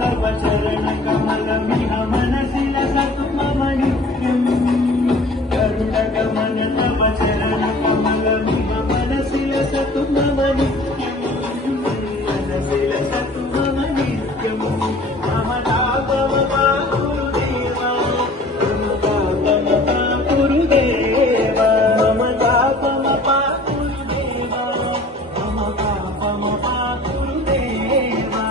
तव चरण कमल मिह मनसिल सतुमम नित्यम् गरुडगमन तव चरण कमल मिह मनसिल सतुमम नित्यम् मनसिल सतुमम नित्यम् मम तापम गुरुदेवा मम तापम गुरुदेवा मम तापम गुरुदेवा मम तापम गुरुदेवा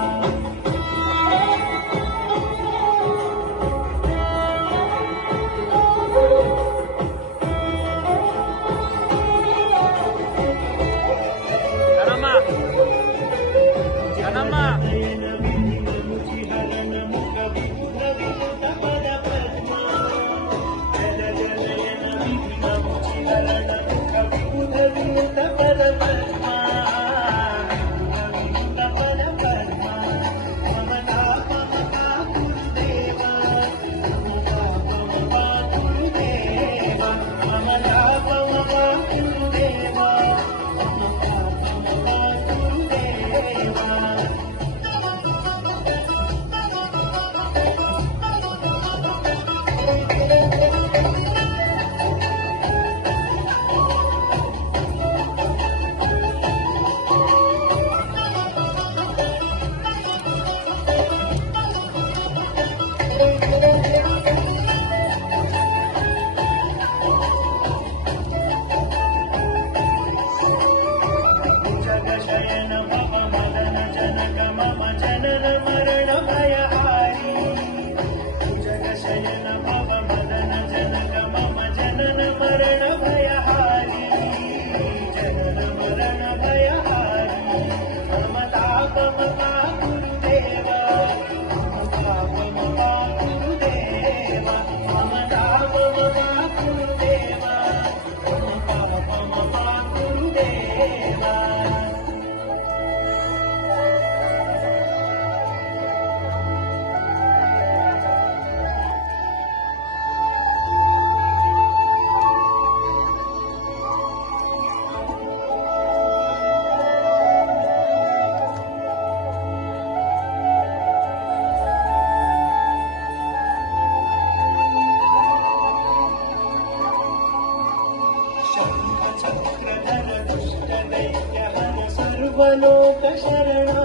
सर्वलोक शरणा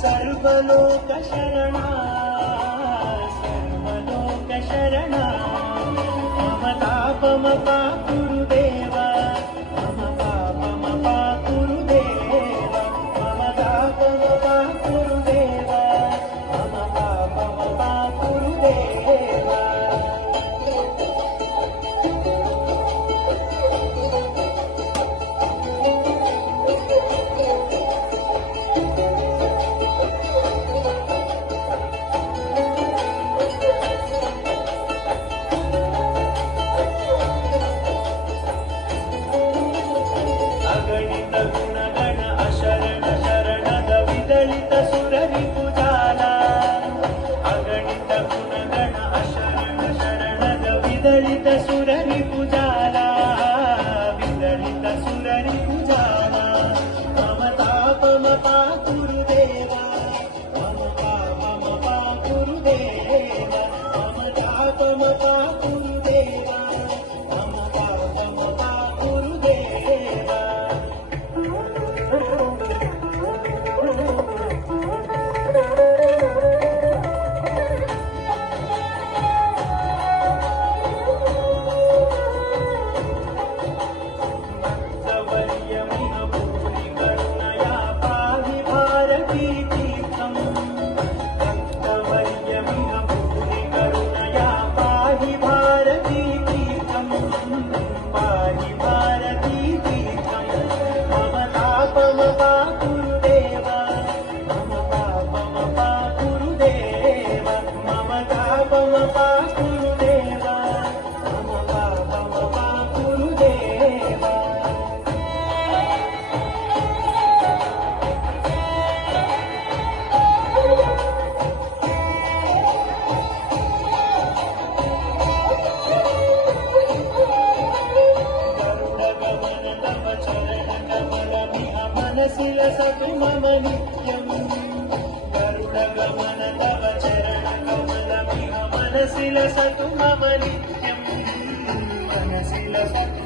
सर्वलोक शरणा सर्वलोक शरणा मम तापम गुरुदेवा मम तापम गुरुदेवा मम तापम गुरुदेवा मम तापम गुरुदेवा विदलित सुररि पूजाला विदलित सुररि पूजाला मम तापम गुरुदेवा मम तापम गुरुदेवा मम तापम गुरुदेवा मम तापम गुरुदेवा गुरुदेवा मम नित्यम् गरुडगमन तव चरणकमलमिह मनसि लसतु मम नित्यम् मनसि लसतु